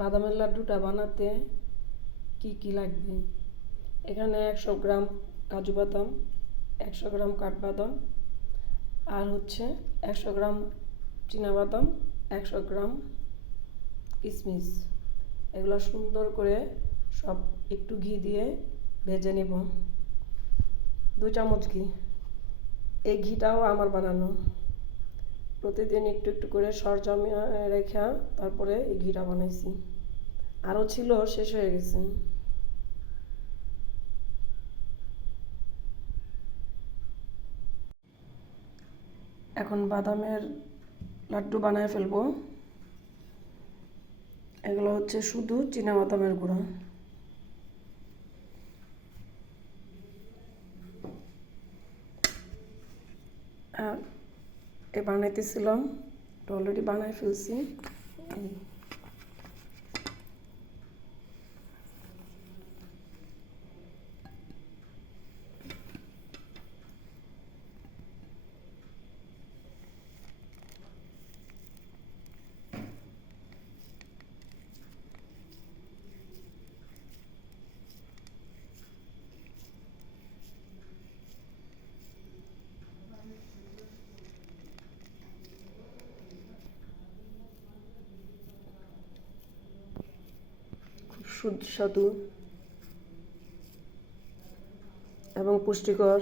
বাদামের লাড্ডুটা বানাতে কি কি লাগবে? এখানে 100 গ্রাম কাজু বাদাম, 100 গ্রাম কাঠবাদাম, আর হচ্ছে 100 গ্রাম চীনাবাদাম, 100 গ্রাম কিশমিশ। এগুলো সুন্দর করে সব একটু ঘি দিয়ে ভেজে নেব, 2 চামচ ঘি। এই ঘিটাও আমার বানানো। প্রতিদিন একটু একটু করে সরজম রেখা তারপরে এই ঘিটা বানাইছি। আরও ছিল, শেষ হয়ে গেছে। এখন বাদামের লাড্ডু বানায় ফেলবো। এগুলো হচ্ছে শুধু চীনাবাদামের গুঁড়া। আর বানাইতেছিলাম, অলরেডি বানাই ফেলছি। খুব সুস্বাদু এবং পুষ্টিকর